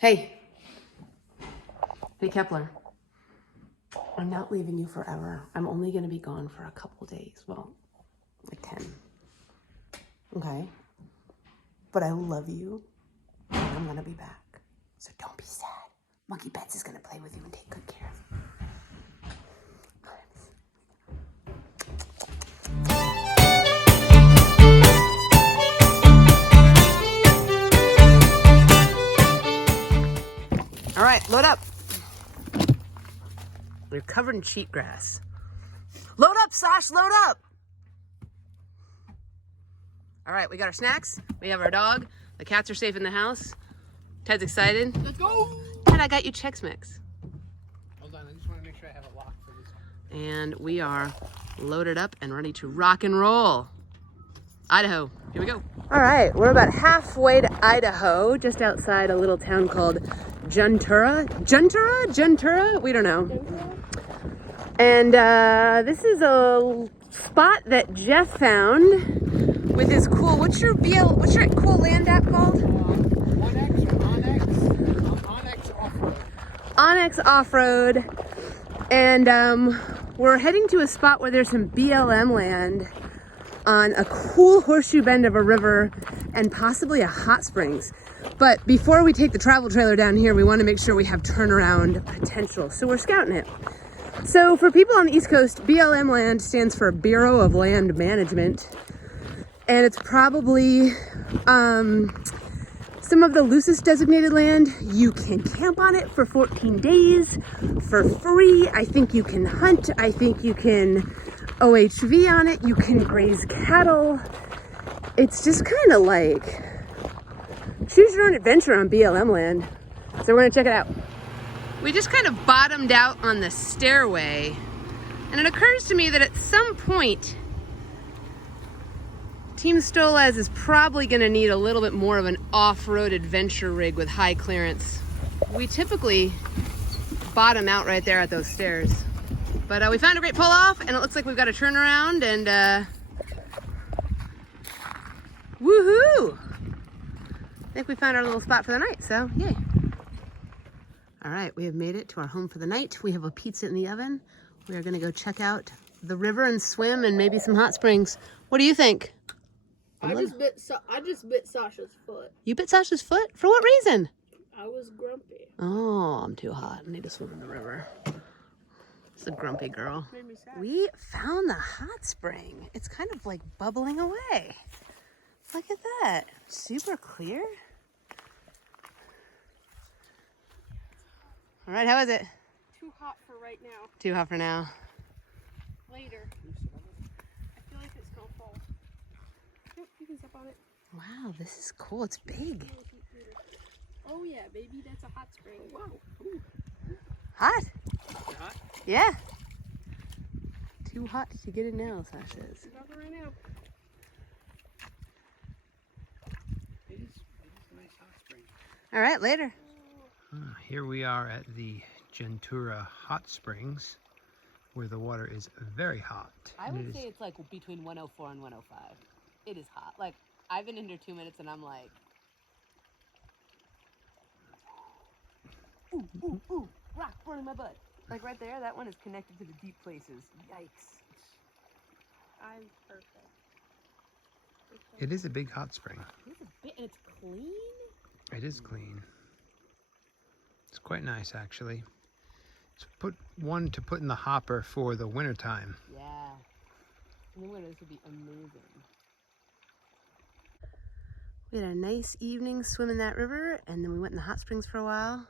Hey. Hey, Kepler. I'm not leaving you forever. I'm only going to be gone for a couple days. Well, like 10. Okay? But I love you, and I'm going to be back. So don't be sad. Monkey Bets is going to play with you and take good care of you. All right, load up. You're covered in cheatgrass. Load up, Sash, load up. All right, we got our snacks. We have our dog. The cats are safe in the house. Ted's excited. Let's go. Ted, I got you Chex Mix. Hold on, I just want to make sure I have a lock for this one. And we are loaded up and ready to rock and roll. Idaho, here we go. All right, we're about halfway to Idaho, just outside a little town called Juntura? We don't know. And this is a spot that Jeff found with his cool, what's your cool land app called? Onyx Off-Road. Onyx Off-Road. And we're heading to a spot where there's some BLM land on a cool horseshoe bend of a river and possibly a hot springs. But before we take the travel trailer down here, we want to make sure we have turnaround potential. So we're scouting it. So for people on the East Coast, BLM land stands for Bureau of Land Management. And it's probably some of the loosest designated land. You can camp on it for 14 days for free. I think you can hunt. I think you can OHV on it. You can graze cattle. It's just kind of like choose your own adventure on BLM land. So we're gonna check it out. We just kind of bottomed out on the stairway, and it occurs to me that at some point, Team Stolaz is probably gonna need a little bit more of an off-road adventure rig with high clearance. We typically bottom out right there at those stairs. But we found a great pull-off, and it looks like we've got a turnaround, and woohoo! I think we found our little spot for the night, so yay. All right, we have made it to our home for the night. We have a pizza in the oven. We are gonna go check out the river and swim and maybe some hot springs. What do you think? I just bit Sasha's foot. You bit Sasha's foot? For what reason? I was grumpy. Oh, I'm too hot. I need to swim in the river. It's a grumpy girl. Made me sad. We found the hot spring. It's kind of like bubbling away. Look at that. Super clear. All right, how is it? Too hot for right now. Too hot for now. Later. I feel like it's gonna fall. Yep, you can step on it. Wow, this is cool. It's big. Oh yeah, baby, that's a hot spring. Wow. Ooh. Hot? Hot? Yeah. Too hot to get in now, Sash says. Not right now. It is a nice hot spring. All right, later. Here we are at the Juntura Hot Springs, where the water is very hot. I would say it's like between 104 and 105. It is hot. Like, I've been in here 2 minutes and I'm like, ooh, rock burning my butt. Like right there, that one is connected to the deep places. Yikes. I'm perfect. It is a big hot spring. It's a bit, and it's clean. It is clean. It's quite nice, actually. It's one to put in the hopper for the wintertime. Yeah. In the winter, this would be amazing. We had a nice evening swimming that river, and then we went in the hot springs for a while.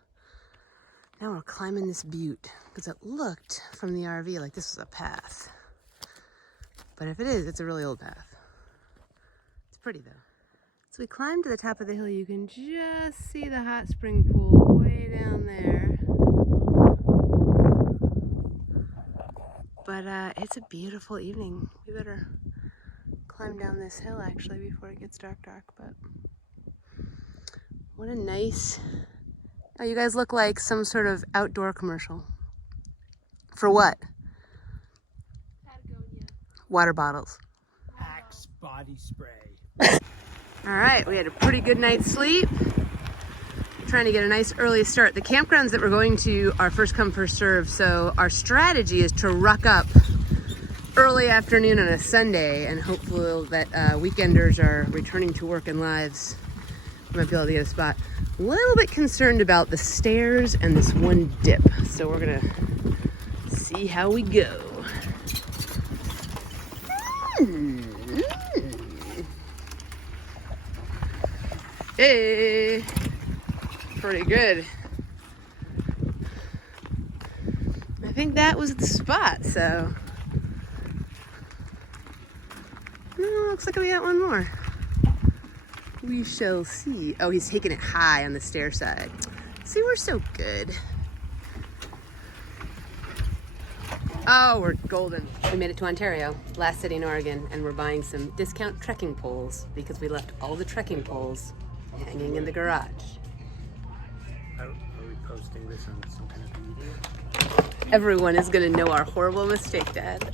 Now we're climbing this butte, because it looked from the RV like this was a path. But if it is, it's a really old path. It's pretty, though. So we climbed to the top of the hill. You can just see the hot spring pool way down there. But it's a beautiful evening. We better climb down this hill actually before it gets dark. But what a nice... Oh, you guys look like some sort of outdoor commercial. For what? Patagonia. Water bottles. Axe body spray. All right, we had a pretty good night's sleep. trying to get a nice early start. The campgrounds that we're going to are first come, first serve. So our strategy is to ruck up early afternoon on a Sunday, and hopefully that weekenders are returning to work and lives. We might be able to get a spot. A little bit concerned about the stairs and this one dip. So we're gonna see how we go. Hey, pretty good. I think that was the spot, so. Looks like we got one more. We shall see. Oh, he's taking it high on the stair side. See, we're so good. Oh, we're golden. We made it to Ontario, last city in Oregon, and we're buying some discount trekking poles because we left all the trekking poles hanging in the garage. Are we posting this on some kind of media? Everyone is gonna know our horrible mistake, Dad.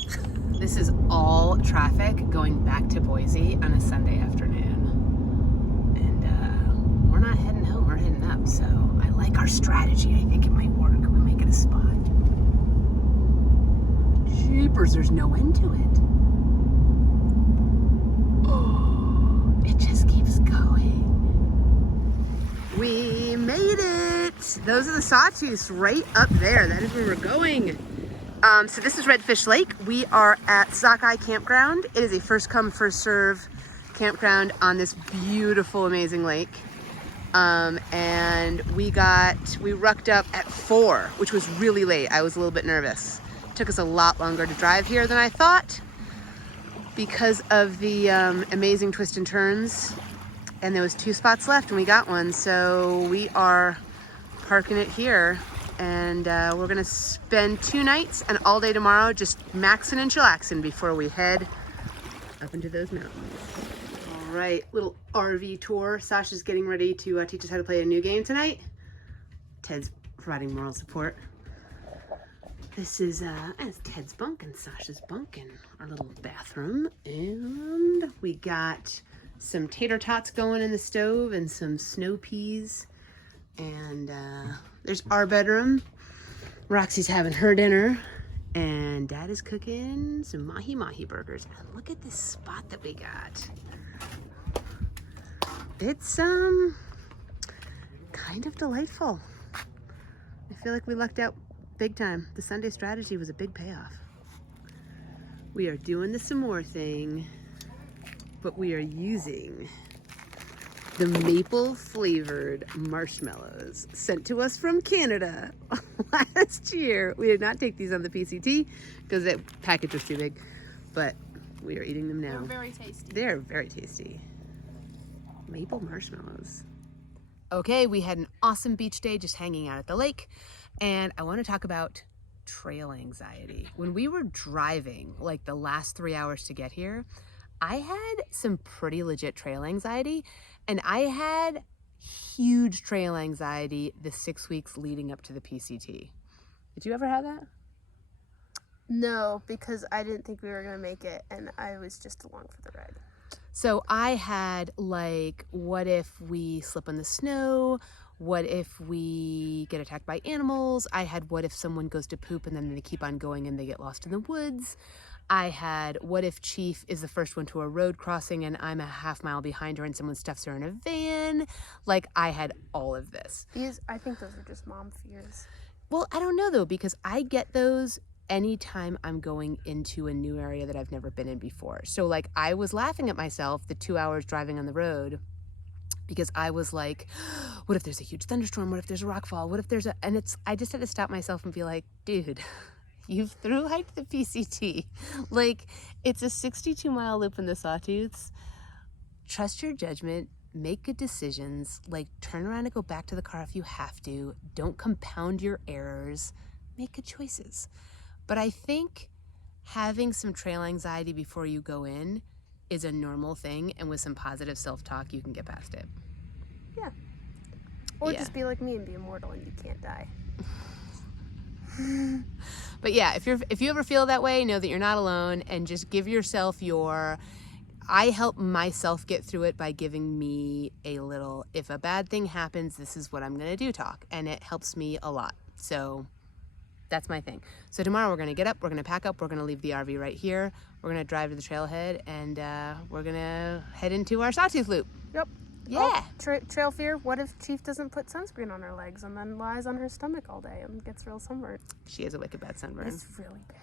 This is all traffic going back to Boise on a Sunday afternoon. And we're not heading home, we're heading up. So I like our strategy. I think it might work. We make it a spot. Jeepers, there's no end to it. Oh, it just keeps going. We made it. Those are the Sawtooths right up there. That is where we're going. So this is Redfish Lake. We are at Sockeye Campground. It is a first come, first serve campground on this beautiful, amazing lake. And we rucked up at 4, which was really late. I was a little bit nervous. It took us a lot longer to drive here than I thought because of the amazing twists and turns. And there was 2 spots left and we got one. So we are parking it here. And we're gonna spend 2 nights and all day tomorrow just maxing and chillaxing before we head up into those mountains. All right, little RV tour. Sasha's getting ready to teach us how to play a new game tonight. Ted's providing moral support. This is Ted's bunk and Sasha's bunk and our little bathroom. And we got some tater tots going in the stove and some snow peas. And there's our bedroom. Roxy's having her dinner. And Dad is cooking some mahi-mahi burgers. And look at this spot that we got. It's kind of delightful. I feel like we lucked out big time. The Sunday strategy was a big payoff. We are doing the some more thing, but we are using the maple flavored marshmallows sent to us from Canada last year. We did not take these on the PCT because that package was too big, but we are eating them now. They're very tasty. They're very tasty. Maple marshmallows. Okay, we had an awesome beach day just hanging out at the lake, and I want to talk about trail anxiety. When we were driving, like the last 3 hours to get here, I had some pretty legit trail anxiety, and I had huge trail anxiety the 6 weeks leading up to the PCT. Did you ever have that? No, because I didn't think we were going to make it, and I was just along for the ride. So I had like, what if we slip in the snow? What if we get attacked by animals? I had, what if someone goes to poop and then they keep on going and they get lost in the woods? I had, what if Chief is the first one to a road crossing and I'm a half mile behind her and someone stuffs her in a van? Like, I had all of this. I think those are just mom fears. Well, I don't know though, because I get those anytime I'm going into a new area that I've never been in before. So like, I was laughing at myself the 2 hours driving on the road because I was like, what if there's a huge thunderstorm? What if there's a rock fall? What if there's I just had to stop myself and be like, dude, you've thru hiked the PCT. Like, it's a 62-mile loop in the Sawtooths. Trust your judgment, make good decisions, like turn around and go back to the car if you have to. Don't compound your errors, make good choices. But I think having some trail anxiety before you go in is a normal thing, and with some positive self-talk, you can get past it. Yeah. Or just be like me and be immortal and you can't die. But yeah, if you ever feel that way, know that you're not alone, and just give yourself your I help myself get through it by giving me a little, if a bad thing happens, this is what I'm going to do talk. And it helps me a lot. So that's my thing. So tomorrow we're going to get up, we're going to pack up, we're going to leave the RV right here. We're going to drive to the trailhead and we're going to head into our Sawtooth loop. Yep. Yeah. Oh, trail fear. What if Chief doesn't put sunscreen on her legs and then lies on her stomach all day and gets real sunburned? She has a wicked bad sunburn. It's really bad.